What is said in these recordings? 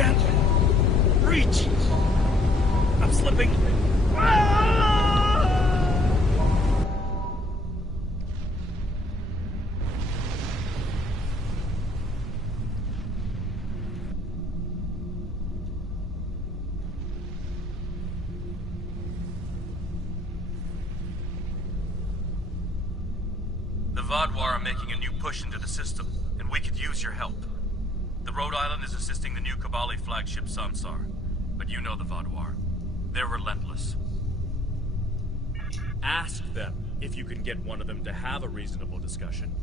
can't reach. I'm slipping. The Vaadwaur are making a new push into the system, and we could use your help. The Rhode Island is assisting the new Kabali flagship Samsar, but you know the Vaadwaur. They're relentless. Ask them if you can get one of them to have a reasonable discussion.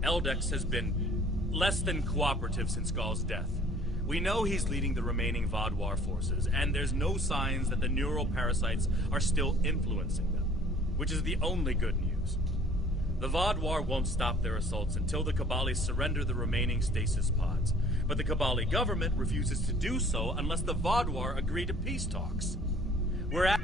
Eldex has been less than cooperative since Ghaul's death. We know he's leading the remaining Vaadwaur forces, and there's no signs that the neural parasites are still influencing them, which is the only good news. The Vaadwaur won't stop their assaults until the Kabali surrender the remaining stasis pods, but the Kabali government refuses to do so unless the Vaadwaur agree to peace talks. We're at...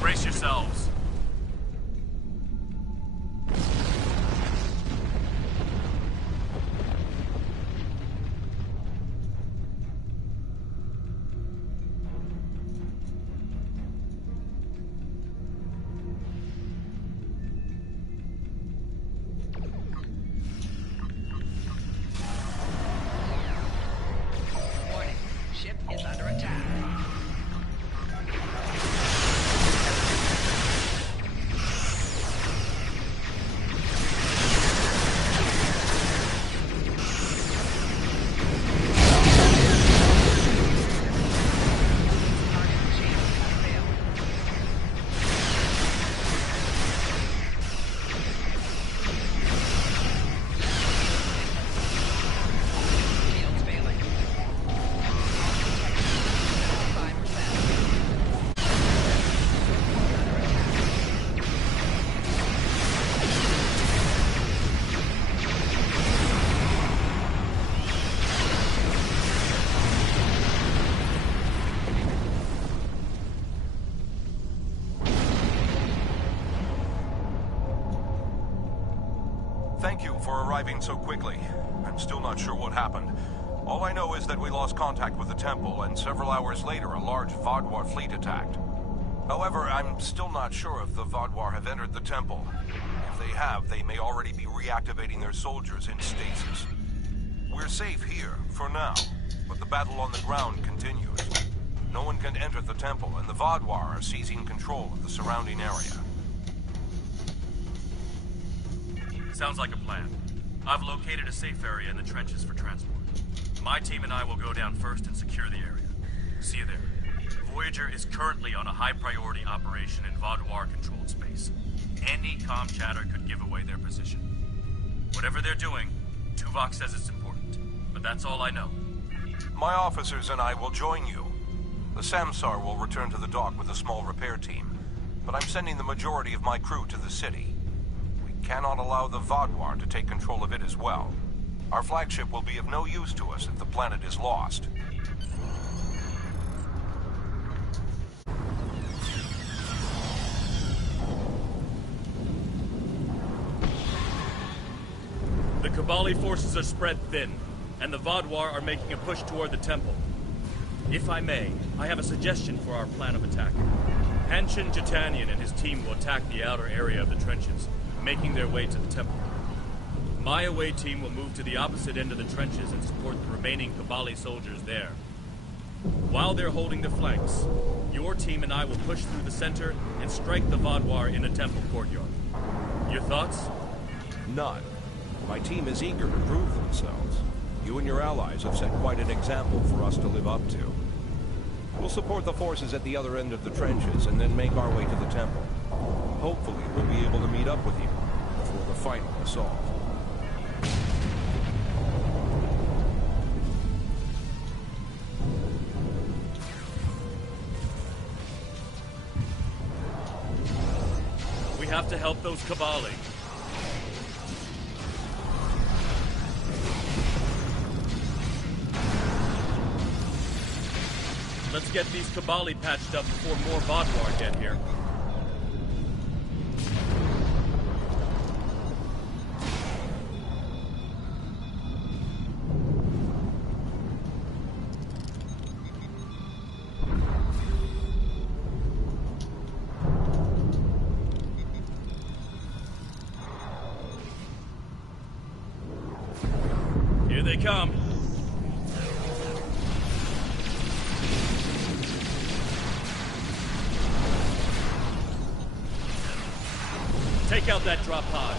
Brace yourselves. Warning, ship is under attack. Thank you for arriving so quickly. I'm still not sure what happened. All I know is that we lost contact with the temple, and several hours later a large Vaadwaur fleet attacked. However, I'm still not sure if the Vaadwaur have entered the temple. If they have, they may already be reactivating their soldiers in stasis. We're safe here, for now, but the battle on the ground continues. No one can enter the temple, and the Vaadwaur are seizing control of the surrounding area. Sounds like a plan. I've located a safe area in the trenches for transport. My team and I will go down first and secure the area. See you there. Voyager is currently on a high-priority operation in Vaadwaur-controlled space. Any comm chatter could give away their position. Whatever they're doing, Tuvok says it's important, but that's all I know. My officers and I will join you. The Samsar will return to the dock with a small repair team, but I'm sending the majority of my crew to the city. We cannot allow the Vaadwaur to take control of it as well. Our flagship will be of no use to us if the planet is lost. The Kabali forces are spread thin, and the Vaadwaur are making a push toward the temple. If I may, I have a suggestion for our plan of attack. Hanshin Jatanian and his team will attack the outer area of the trenches, making their way to the temple. My away team will move to the opposite end of the trenches and support the remaining Kabali soldiers there. While they're holding the flanks, your team and I will push through the center and strike the Vaadwaur in the temple courtyard. Your thoughts? None. My team is eager to prove themselves. You and your allies have set quite an example for us to live up to. We'll support the forces at the other end of the trenches and then make our way to the temple. Hopefully, we'll be able to meet up with you before the final assault. We have to help those Kabali. Let's get these Kabali patched up before more Vaadwaur get here. Here they come. Take out that drop pod.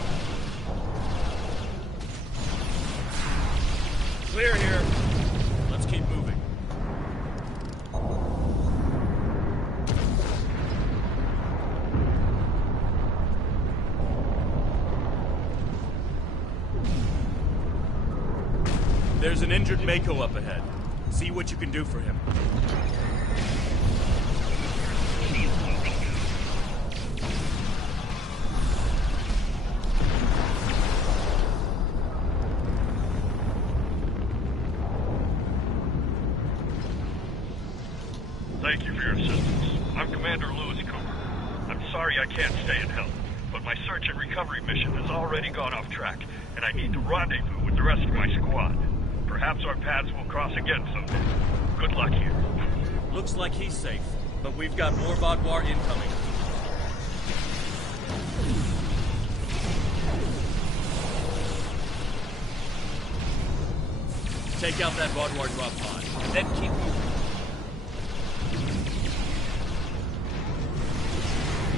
Clear here. Let's keep moving. There's an injured Mako up ahead. See what you can do for him. Thank you for your assistance. I'm Commander Lewis Cooper. I'm sorry I can't stay and help, but my search and recovery mission has already gone off track, and I need to rendezvous with the rest of my squad. Perhaps our paths will cross again someday. Good luck here. Looks like he's safe, but we've got more Vaadwaur incoming. Take out that Vaadwaur drop pod, then keep moving.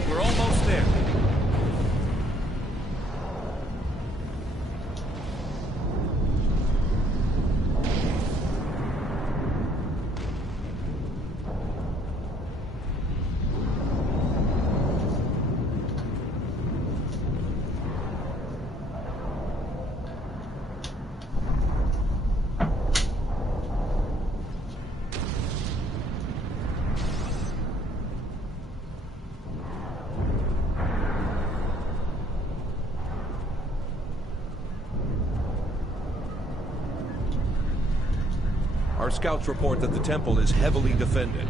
We're almost there. Our scouts report that the temple is heavily defended.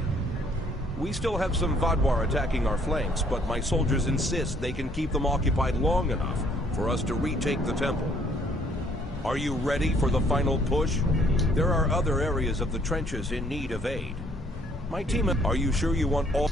We still have some Vaadwaur attacking our flanks, but my soldiers insist they can keep them occupied long enough for us to retake the temple. Are you ready for the final push? There are other areas of the trenches in need of aid. My team... Are you sure you want all...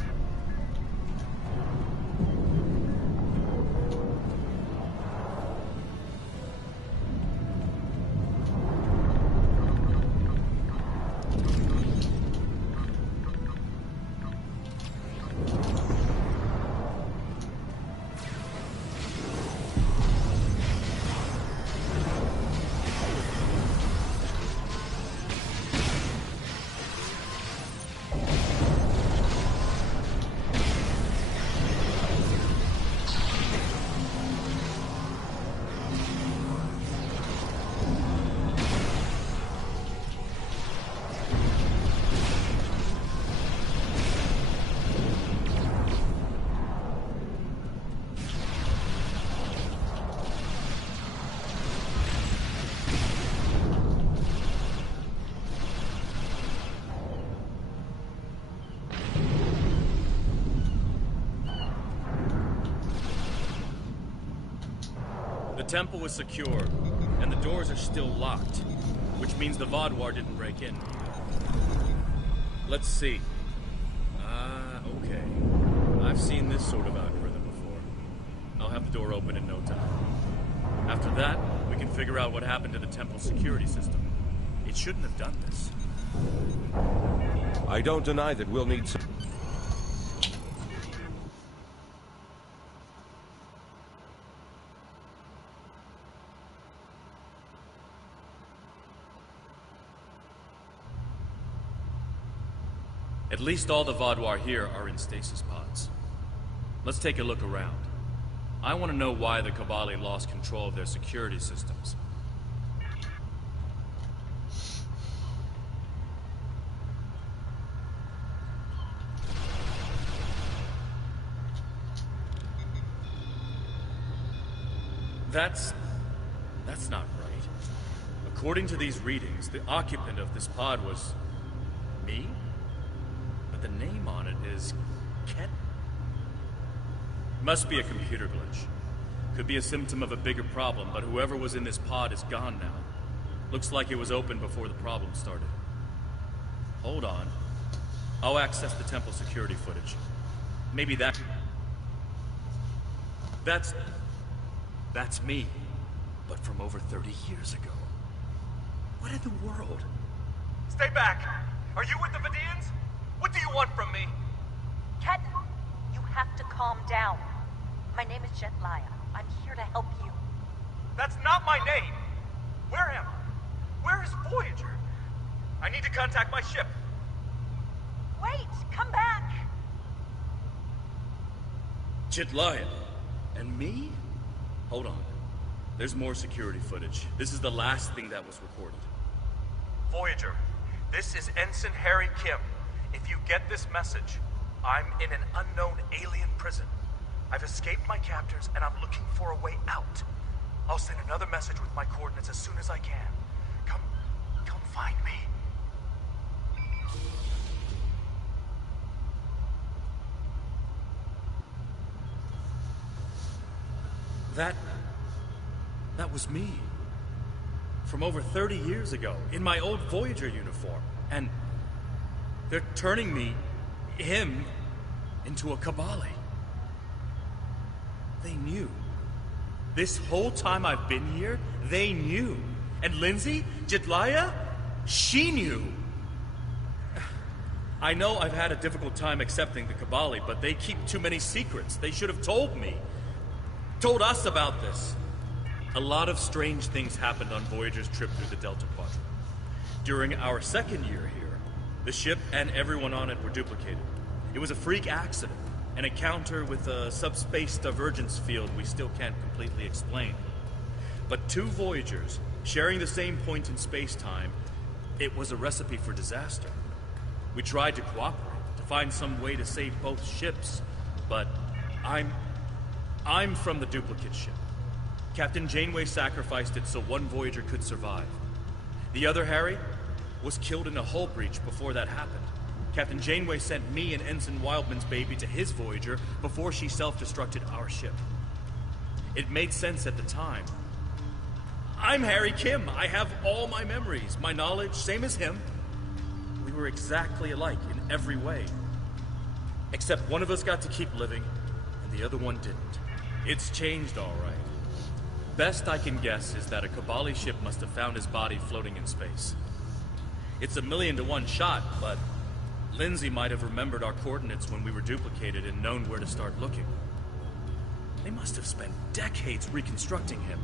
temple is secure, and the doors are still locked, which means the Vaadwaur didn't break in. Let's see. Okay. I've seen this sort of algorithm before. I'll have the door open in no time. After that, we can figure out what happened to the temple's security system. It shouldn't have done this. I don't deny that we'll need some... At least all the Vaadwaur here are in stasis pods. Let's take a look around. I want to know why the Kabali lost control of their security systems. That's not right. According to these readings, the occupant of this pod was... me? But the name on it is... Ket? Must be a computer glitch. Could be a symptom of a bigger problem, but whoever was in this pod is gone now. Looks like it was open before the problem started. Hold on. I'll access the temple security footage. Maybe that... That's me. But from over 30 years ago. What in the world? Stay back! Are you with the Vidians? What do you want from me? Ket, you have to calm down. My name is Jetlaya. I'm here to help you. That's not my name! Where am I? Where is Voyager? I need to contact my ship. Wait! Come back! Jetlaya. And me? Hold on. There's more security footage. This is the last thing that was recorded. Voyager, this is Ensign Harry Kim. If you get this message, I'm in an unknown alien prison. I've escaped my captors, and I'm looking for a way out. I'll send another message with my coordinates as soon as I can. Come find me. That was me. From over 30 years ago, in my old Voyager uniform. And they're turning me, him, into a Kabali. They knew. This whole time I've been here, they knew. And Lindsay, Jetlaya, she knew. I know I've had a difficult time accepting the Kabali, but they keep too many secrets. They should have told me. Told us about this. A lot of strange things happened on Voyager's trip through the Delta Quadrant. During our second year here, the ship and everyone on it were duplicated. It was a freak accident, an encounter with a subspace divergence field we still can't completely explain. But two Voyagers, sharing the same point in space-time, it was a recipe for disaster. We tried to cooperate, to find some way to save both ships, but I'm from the duplicate ship. Captain Janeway sacrificed it so one Voyager could survive. The other, Harry, was killed in a hull breach before that happened. Captain Janeway sent me and Ensign Wildman's baby to his Voyager before she self-destructed our ship. It made sense at the time. I'm Harry Kim. I have all my memories, my knowledge, same as him. We were exactly alike in every way. Except one of us got to keep living, and the other one didn't. It's changed, all right. Best I can guess is that a Kabali ship must have found his body floating in space. It's a 1,000,000 to 1 shot, but Lindsay might have remembered our coordinates when we were duplicated and known where to start looking. They must have spent decades reconstructing him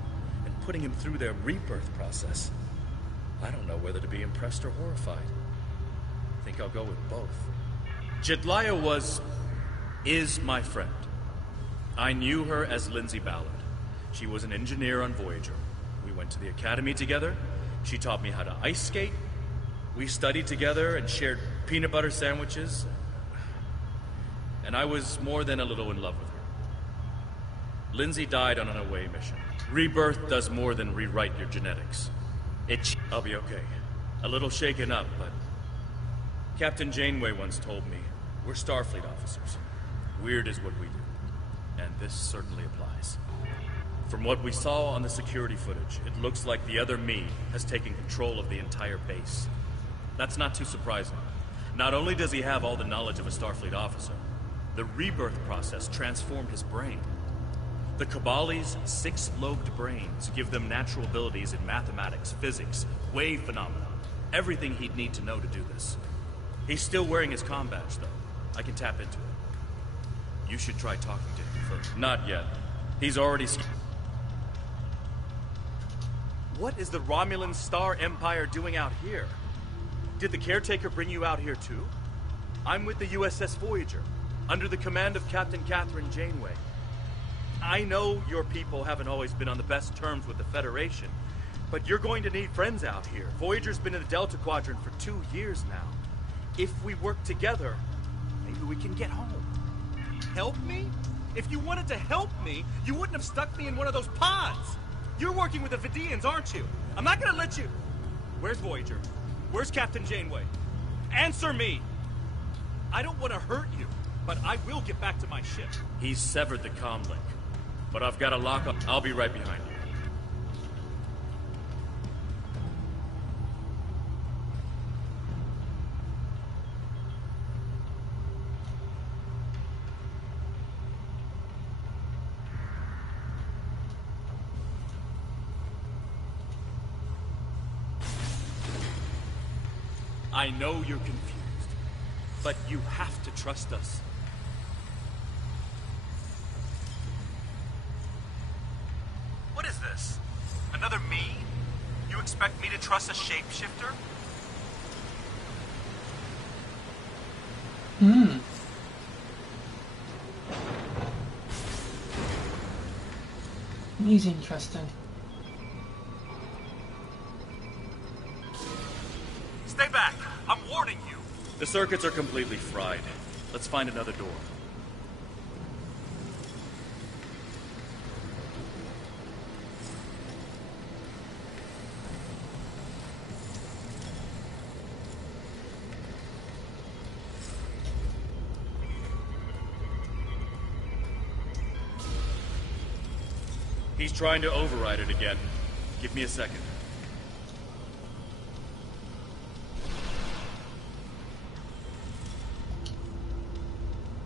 and putting him through their rebirth process. I don't know whether to be impressed or horrified. I think I'll go with both. Jetlaya is my friend. I knew her as Lindsay Ballard. She was an engineer on Voyager. We went to the academy together. She taught me how to ice skate. We studied together and shared peanut butter sandwiches. And I was more than a little in love with her. Lindsay died on an away mission. Rebirth does more than rewrite your genetics. I'll be okay. A little shaken up, but Captain Janeway once told me, we're Starfleet officers. Weird is what we do. And this certainly applies. From what we saw on the security footage, it looks like the other me has taken control of the entire base. That's not too surprising. Not only does he have all the knowledge of a Starfleet officer, the rebirth process transformed his brain. The Cabali's 6-lobed brains give them natural abilities in mathematics, physics, wave phenomena, everything he'd need to know to do this. He's still wearing his comm badge, though. I can tap into it. You should try talking to him first. Not yet. He's already... What is the Romulan Star Empire doing out here? Did the Caretaker bring you out here too? I'm with the USS Voyager, under the command of Captain Catherine Janeway. I know your people haven't always been on the best terms with the Federation, but you're going to need friends out here. Voyager's been in the Delta Quadrant for 2 years now. If we work together, maybe we can get home. Help me? If you wanted to help me, you wouldn't have stuck me in one of those pods. You're working with the Vidians, aren't you? I'm not gonna let you... Where's Voyager? Where's Captain Janeway? Answer me! I don't want to hurt you, but I will get back to my ship. He's severed the comm link, but I've got a lock up. I'll be right behind you. I know you're confused, but you have to trust us. What is this? Another me? You expect me to trust a shapeshifter? He's interesting. Stay back! I'm warning you! The circuits are completely fried. Let's find another door. He's trying to override it again. Give me a second.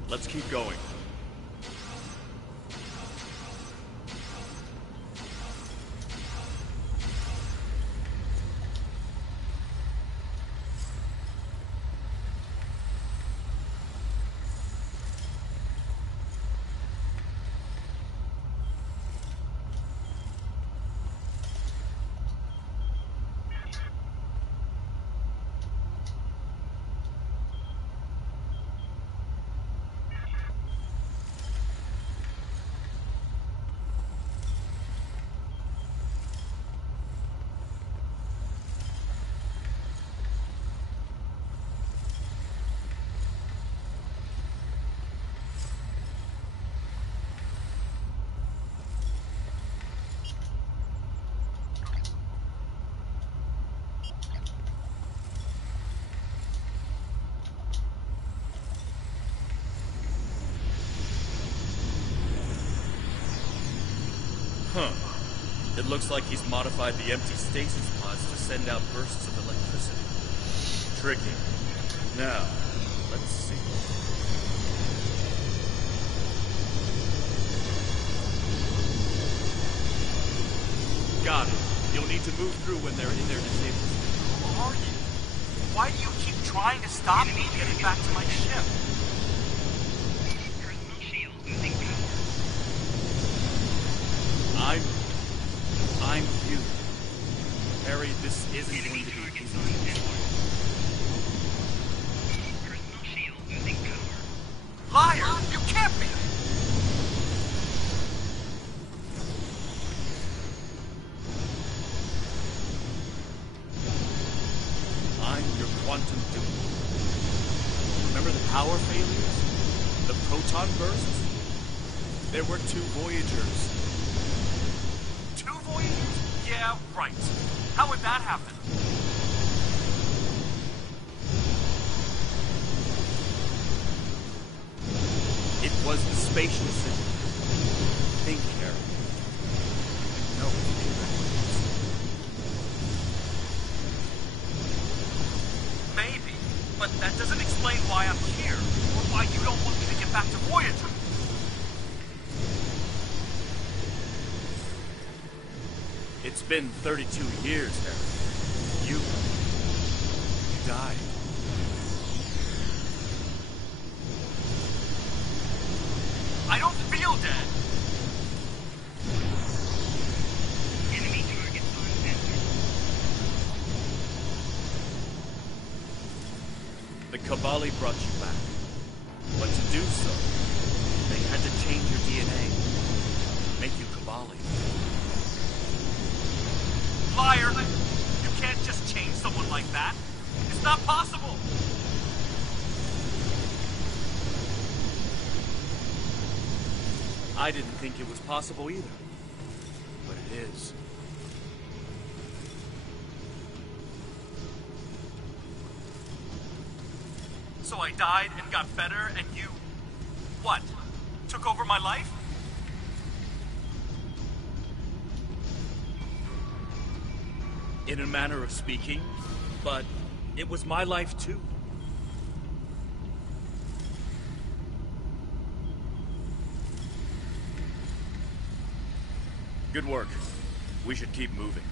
Let's keep going. Huh. It looks like he's modified the empty stasis pods to send out bursts of electricity. Tricky. Now, let's see. Got it. You'll need to move through when they're in their disabled. Who are you? Why do you keep trying to stop me getting back to my ship? Personal shield losing power. I'm you. Harry, this isn't going to be Targets easy. on network. Personal shield losing power. Liar! You can't be! I'm your quantum duel. Remember the power failures? The proton bursts? There were 2 Voyagers. 2 Voyagers? Yeah, right. How would that happen? It was the spatial signal. Think, Harry. why I'm here, or why you don't want me to get back to Voyager. It's been 32 years, Harry. You died. I don't feel dead. Enemy target uncensored. The Kabali brought you back. But to do so, they had to change your DNA. Make you Kabali. Liar! You can't just change someone like that. It's not possible. I didn't think it was possible either. But it is. So I died and got better, and you... what? Took over my life? In a manner of speaking, but it was my life too. Good work. We should keep moving.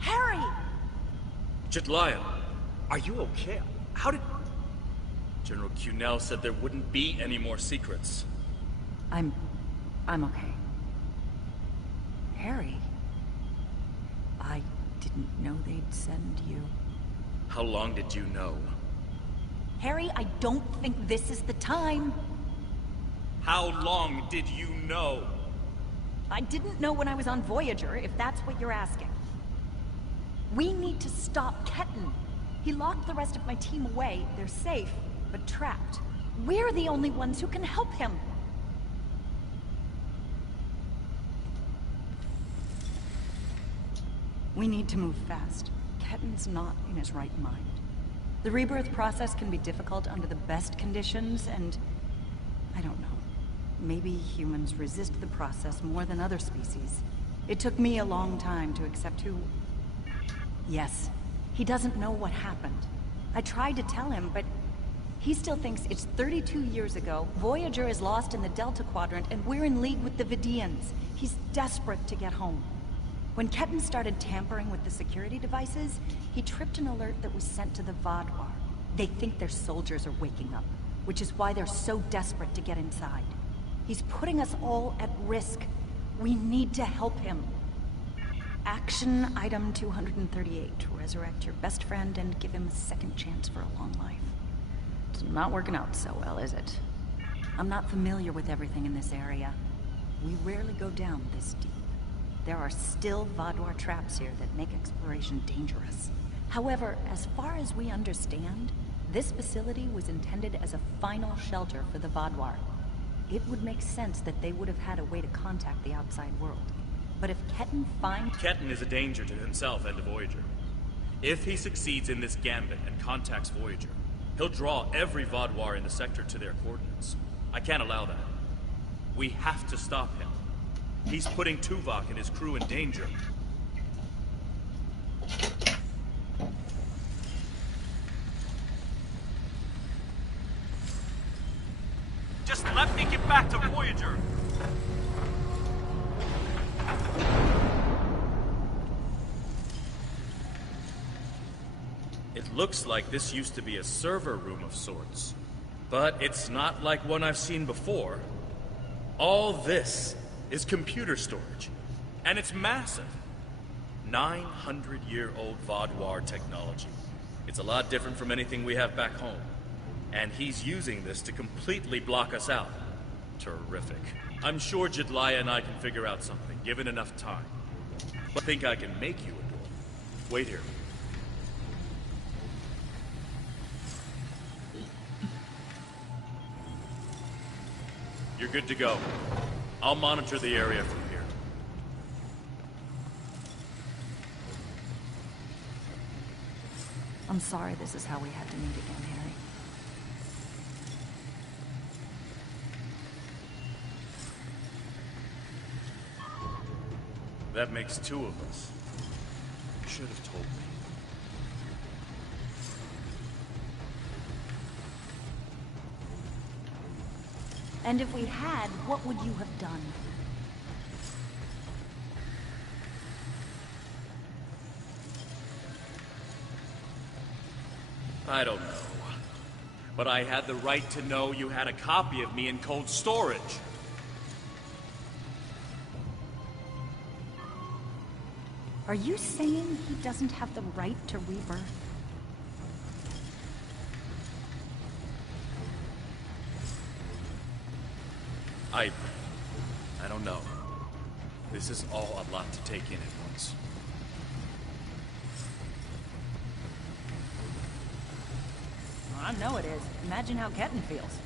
Harry! Jetlaya, are you okay? How did... General Cunell said there wouldn't be any more secrets. I'm okay. Harry, I didn't know they'd send you. How long did you know? Harry, I don't think this is the time. How long did you know? I didn't know when I was on Voyager, if that's what you're asking. We need to stop Ketan. He locked the rest of my team away. They're safe, but trapped. We're the only ones who can help him. We need to move fast. Ketan's not in his right mind. The rebirth process can be difficult under the best conditions, and... I don't know. Maybe humans resist the process more than other species. It took me a long time to accept who... Yes, he doesn't know what happened. I tried to tell him, but he still thinks it's 32 years ago, Voyager is lost in the Delta Quadrant, and we're in league with the Vidians. He's desperate to get home. When Ketan started tampering with the security devices, he tripped an alert that was sent to the Vaadwaur. They think their soldiers are waking up, which is why they're so desperate to get inside. He's putting us all at risk. We need to help him. Action item 238. Resurrect your best friend and give him a second chance for a long life. It's not working out so well, is it? I'm not familiar with everything in this area. We rarely go down this deep. There are still Vaadwaur traps here that make exploration dangerous. However, as far as we understand, this facility was intended as a final shelter for the Vaadwaur. It would make sense that they would have had a way to contact the outside world. But if Ketan finds... Ketan is a danger to himself and to Voyager. If he succeeds in this gambit and contacts Voyager, he'll draw every Vaadwaur in the sector to their coordinates. I can't allow that. We have to stop him. He's putting Tuvok and his crew in danger. Just let me get back to Voyager. It looks like this used to be a server room of sorts. But it's not like one I've seen before. All this is computer storage. And it's massive. 900-year-old Vaadwaur technology. It's a lot different from anything we have back home. And he's using this to completely block us out. Terrific. I'm sure Jetlaya and I can figure out something, given enough time. But I think I can make you a door. Wait here. You're good to go. I'll monitor the area from here. I'm sorry this is how we had to meet again, Harry. That makes two of us. You should have told me. And if we had, what would you have done? I don't know. But I had the right to know you had a copy of me in cold storage. Are you saying he doesn't have the right to rebirth? I don't know. This is all a lot to take in at once. I know it is. Imagine how Ketan feels.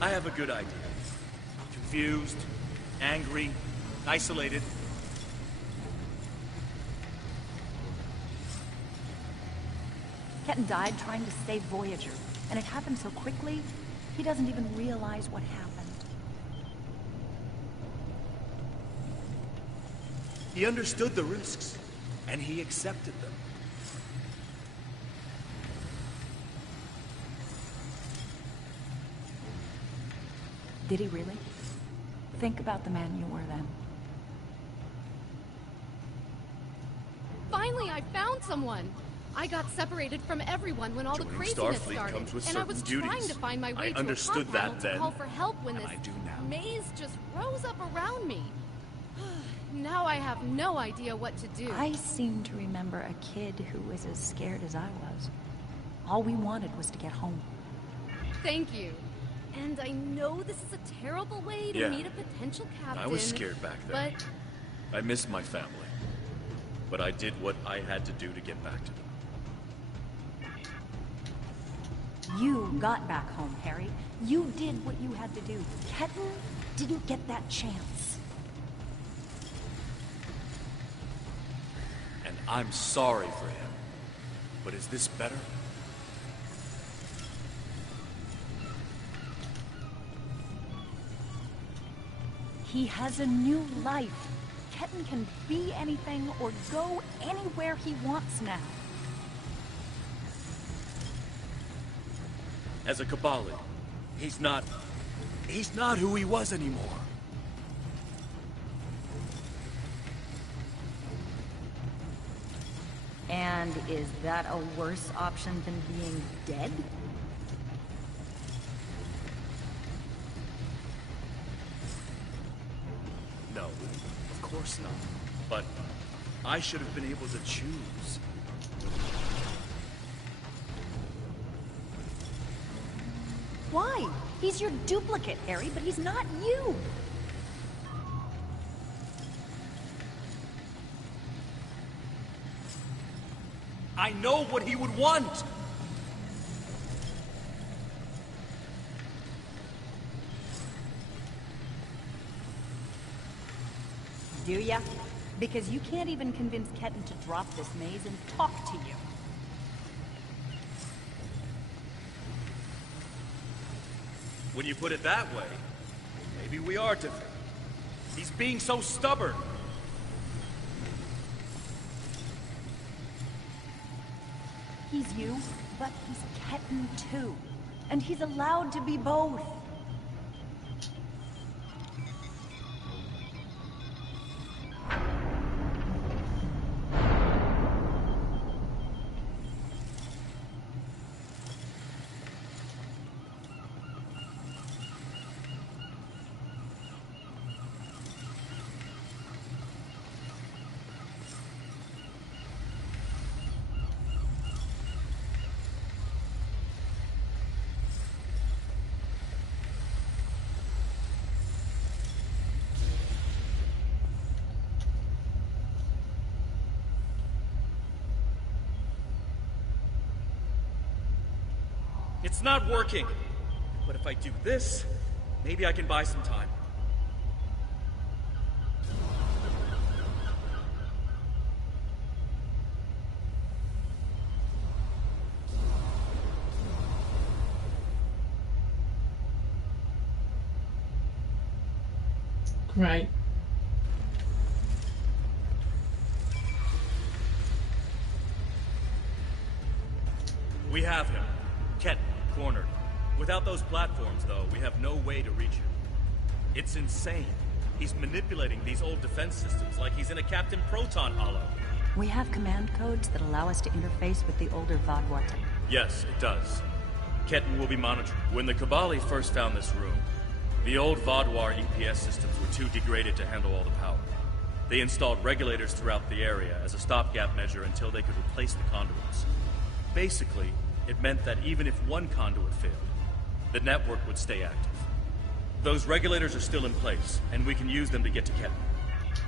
I have a good idea. Confused, angry, isolated. Ketan died trying to save Voyager, and it happened so quickly, he doesn't even realize what happened. He understood the risks, and he accepted them. Did he really? Think about the man you were then. Finally, I found someone! I got separated from everyone when all the Joining craziness Starfleet started, comes with and I certain was duties. trying to find my way I to understood a that panel to then, call for help when and this I do now. maze just rose up around me. Now I have no idea what to do. I seem to remember a kid who was as scared as I was. All we wanted was to get home. Thank you. And I know this is a terrible way to Yeah. meet a potential captain. I was scared back then. But I missed my family. But I did what I had to do to get back to them. You got back home, Harry. You did what you had to do. Ketan didn't get that chance. And I'm sorry for him. But is this better? He has a new life. Ketan can be anything or go anywhere he wants now. As a Kabali, he's not who he was anymore. And is that a worse option than being dead? No, of course not. But I should have been able to choose. Why? He's your duplicate, Harry, but he's not you. I know what he would want! Do ya? Because you can't even convince Ketan to drop this maze and talk to you. When you put it that way, maybe we are different. He's being so stubborn. He's you, but he's Ketan too. And he's allowed to be both. It's not working. But if I do this, maybe I can buy some time. Right. We have him. Ketten, cornered. Without those platforms, though, we have no way to reach him. It's insane. He's manipulating these old defense systems like he's in a Captain Proton holo. We have command codes that allow us to interface with the older Vadwar tech. Yes, it does. Ketten will be monitored. When the Kabali first found this room, the old Vadwar EPS systems were too degraded to handle all the power. They installed regulators throughout the area as a stopgap measure until they could replace the conduits. Basically, it meant that even if one conduit failed, the network would stay active. Those regulators are still in place, and we can use them to get to Ketten.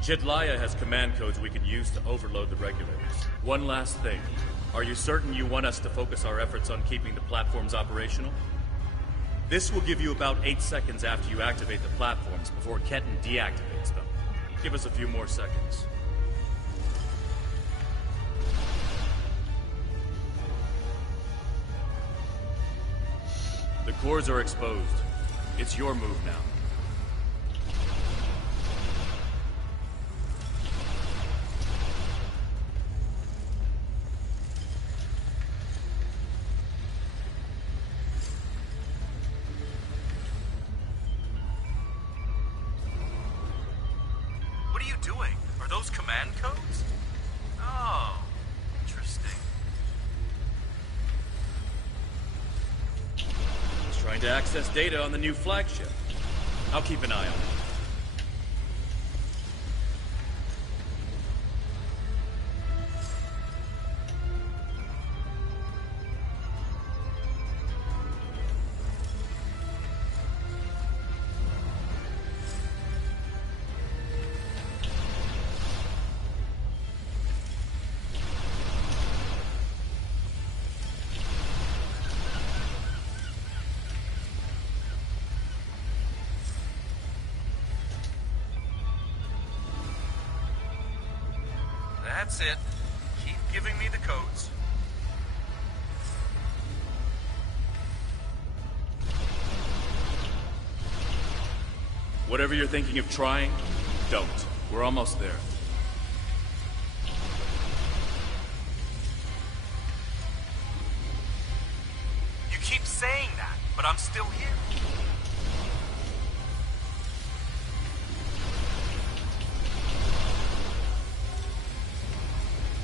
Jedliah has command codes we can use to overload the regulators. One last thing. Are you certain you want us to focus our efforts on keeping the platforms operational? This will give you about 8 seconds after you activate the platforms before Ketten deactivates them. Give us a few more seconds. The cores are exposed. It's your move now. What are you doing? Are those command codes? Oh, interesting. He's trying to access data on the new flagship. I'll keep an eye on it. That's it. Keep giving me the codes. Whatever you're thinking of trying, don't. We're almost there. You keep saying that, but I'm still here.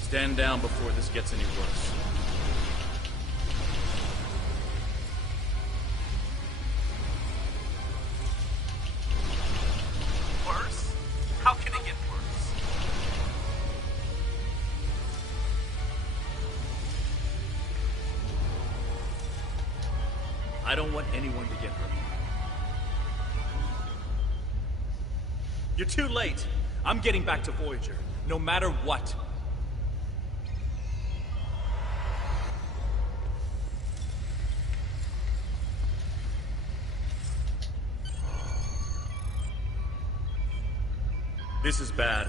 Stand down before this gets any worse. Worse? How can it get worse? I don't want anyone to get hurt. You're too late. I'm getting back to Voyager, no matter what. This is bad.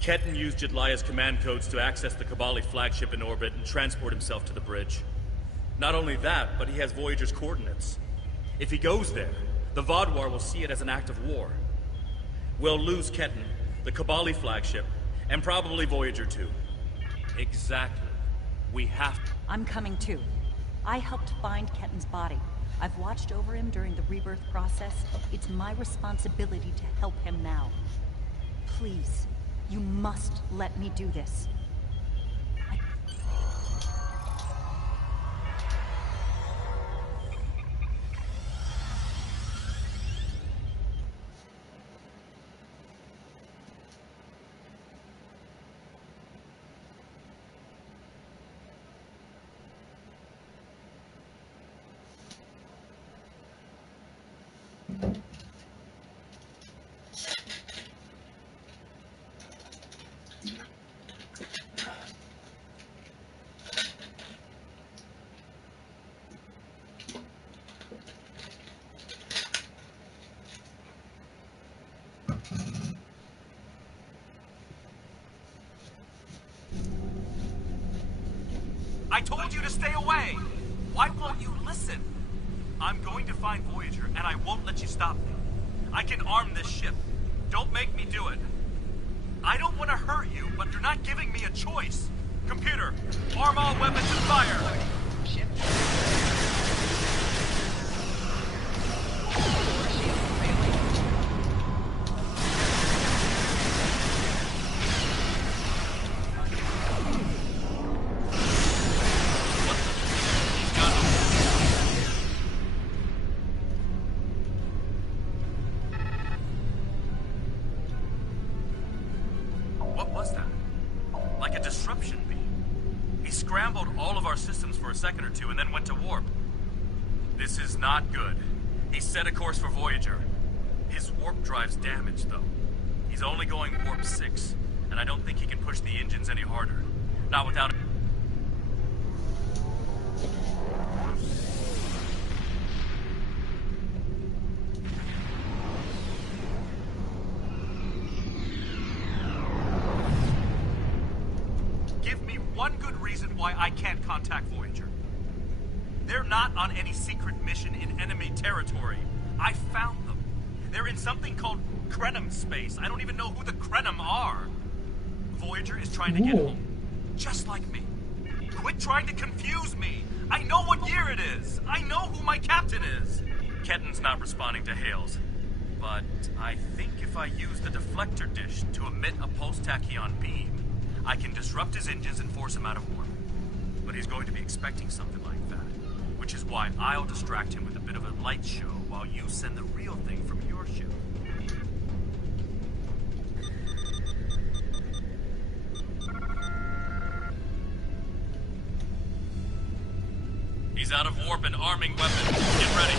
Ketten used Jedliah's command codes to access the Kabali flagship in orbit and transport himself to the bridge. Not only that, but he has Voyager's coordinates. If he goes there, the Vadwar will see it as an act of war. We'll lose Ketten, the Kabali flagship, and probably Voyager too. Exactly. We have to. I'm coming too. I helped find Ketten's body. I've watched over him during the rebirth process. It's my responsibility to help him now. Please, you must let me do this. I told you to stay away! Why won't you listen? I'm going to find Voyager, and I won't let you stop me. I can arm this ship. Don't make me do it. I don't want to hurt you, but you're not giving me a choice. Computer, arm all weapons and fire! What was that? Like a disruption beam. He scrambled all of our systems for a second or two and then went to warp. This is not good. He set a course for Voyager. His warp drive's damaged, though. He's only going warp 6, and I don't think he can push the engines any harder. Not without... Give me one good reason why I can't contact Voyager. They're not on any secret mission in enemy territory. I found them. They're in something called Krenim space. I don't even know who the Krenim are. Voyager is trying to get home. Just like me. Quit trying to confuse me. I know what year it is. I know who my captain is. Ketten's not responding to hails. But I think if I use the deflector dish to emit a pulse-tachyon beam, I can disrupt his engines and force him out of warp. But he's going to be expecting something like that. Which is why I'll distract him with a bit of a light show while you send the real thing from your ship. He's out of warp and arming weapons. Get ready.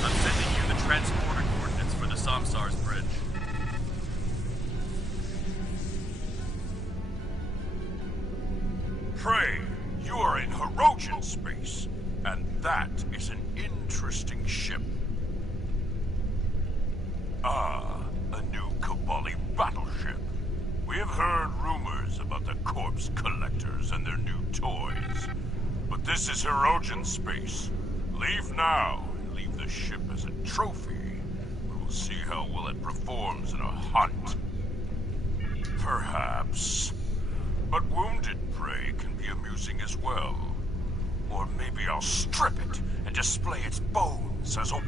I'm sending you the transporter coordinates for the Samsar's bridge. Prey, you are in Hirogen space, and that is an interesting ship. Ah, a new Kabali battleship. We have heard rumors about the corpse collectors and their new toys. But this is Hirogen space. Leave now, and leave the ship as a trophy. We will see how well it performs in a hunt. Perhaps. But wounded prey can be amusing as well. Or maybe I'll strip it and display its bones as a...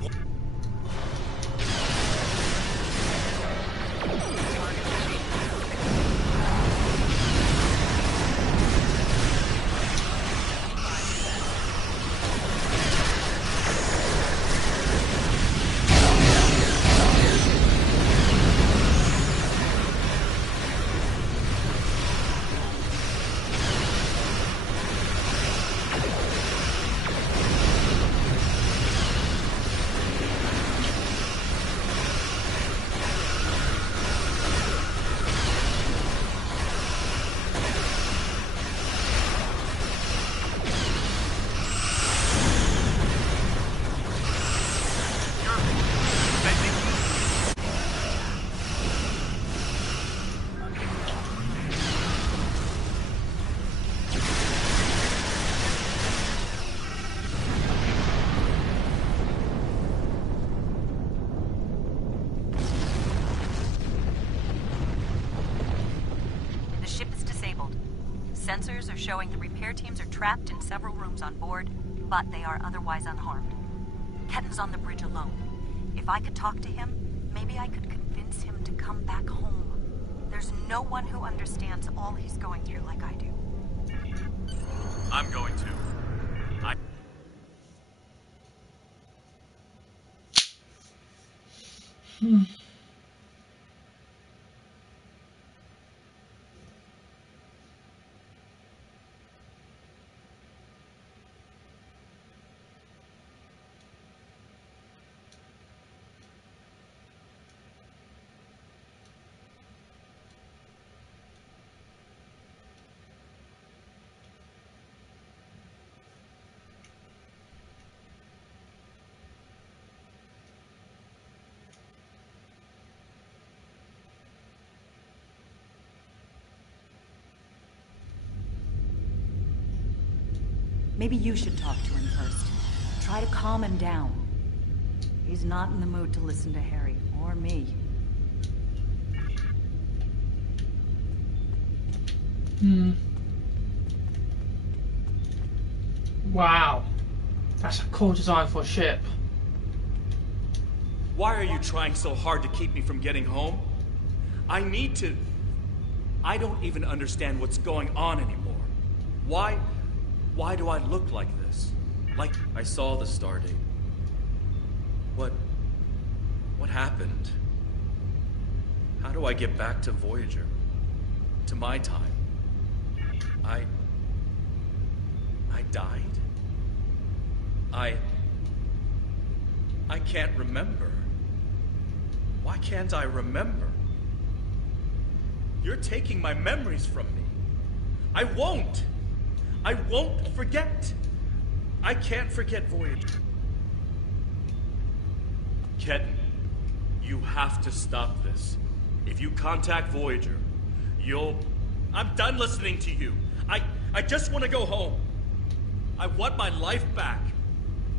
Sensors are showing the repair teams are trapped in several rooms on board, but they are otherwise unharmed. Ketten's on the bridge alone. If I could talk to him, maybe I could convince him to come back home. There's no one who understands all he's going through like I do. I'm going to. Maybe you should talk to him first. Try to calm him down. He's not in the mood to listen to Harry, or me. Wow. That's a cool design for a ship. Why are you trying so hard to keep me from getting home? I need to... I don't even understand what's going on anymore. Why do I look like this? Like I saw the stardate. What happened? How do I get back to Voyager? To my time? I died? I can't remember. Why can't I remember? You're taking my memories from me. I won't forget. I can't forget Voyager. Ketan, you have to stop this. If you contact Voyager, I'm done listening to you. I just want to go home. I want my life back.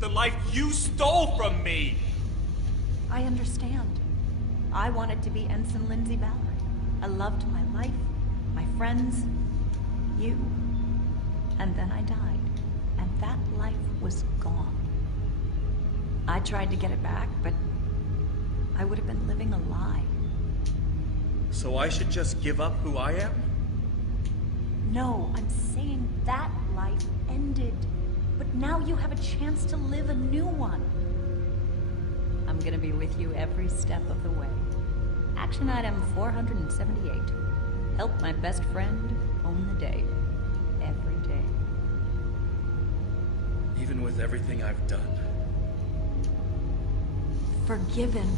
The life you stole from me. I understand. I wanted to be Ensign Lindsay Valerie. I loved my life, my friends, you. And then I died. And that life was gone. I tried to get it back, but I would have been living a lie. So I should just give up who I am? No, I'm saying that life ended. But now you have a chance to live a new one. I'm gonna be with you every step of the way. Action item 478. Help my best friend own the day. Every day. Even with everything I've done. Forgiven.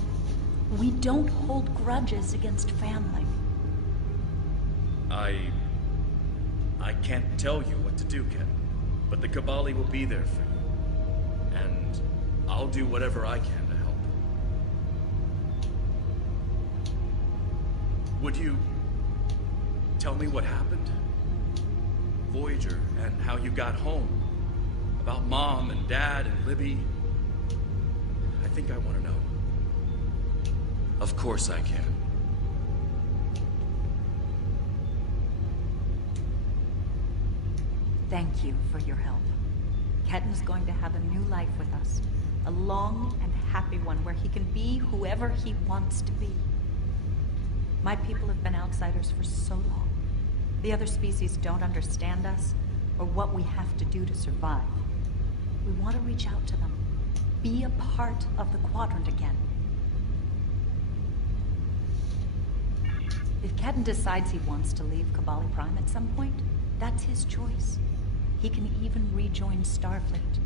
We don't hold grudges against family. I can't tell you what to do, Ken. But the Kabali will be there for you. And I'll do whatever I can to help. Would you tell me what happened? Voyager, and how you got home. About Mom and Dad and Libby. I think I want to know. Of course I can. Thank you for your help. Ketan's going to have a new life with us. A long and happy one where he can be whoever he wants to be. My people have been outsiders for so long. The other species don't understand us or what we have to do to survive. We want to reach out to them. Be a part of the Quadrant again. If Ketan decides he wants to leave Kabali Prime at some point, that's his choice. He can even rejoin Starfleet.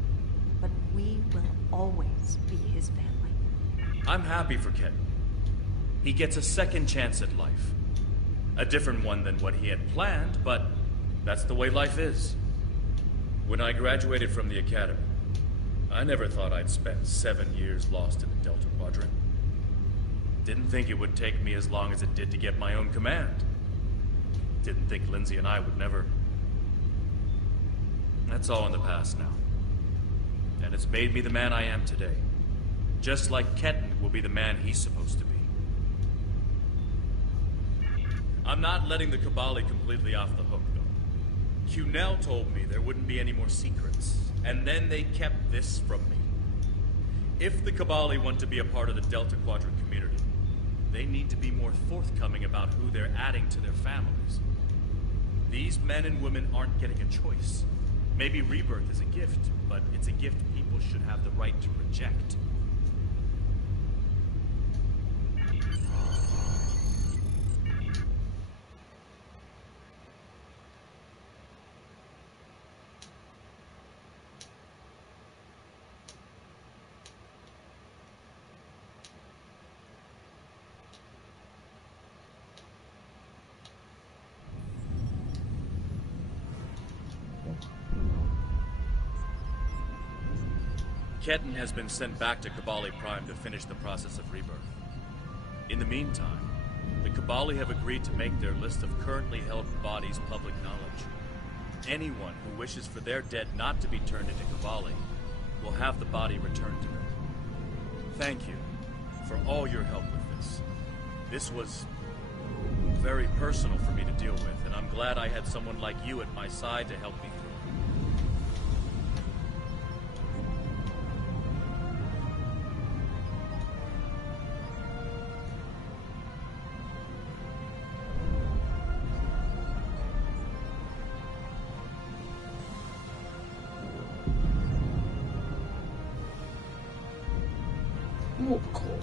But we will always be his family. I'm happy for Ketan. He gets a second chance at life. A different one than what he had planned, but that's the way life is. When I graduated from the Academy, I never thought I'd spend 7 years lost in the Delta Quadrant. Didn't think it would take me as long as it did to get my own command. Didn't think Lindsay and I would never... That's all in the past now. And it's made me the man I am today. Just like Ketan will be the man he's supposed to be. I'm not letting the Kabali completely off the hook, though. Cunell told me there wouldn't be any more secrets, and then they kept this from me. If the Kabali want to be a part of the Delta Quadrant community, they need to be more forthcoming about who they're adding to their families. These men and women aren't getting a choice. Maybe rebirth is a gift, but it's a gift people should have the right to reject. Ketan has been sent back to Kabali Prime to finish the process of rebirth. In the meantime, the Kabali have agreed to make their list of currently held bodies public knowledge. anyone who wishes for their dead not to be turned into Cavalli will have the body returned to them. Thank you for all your help with this. This was very personal for me to deal with, and I'm glad I had someone like you at my side to help me through it. Warp core.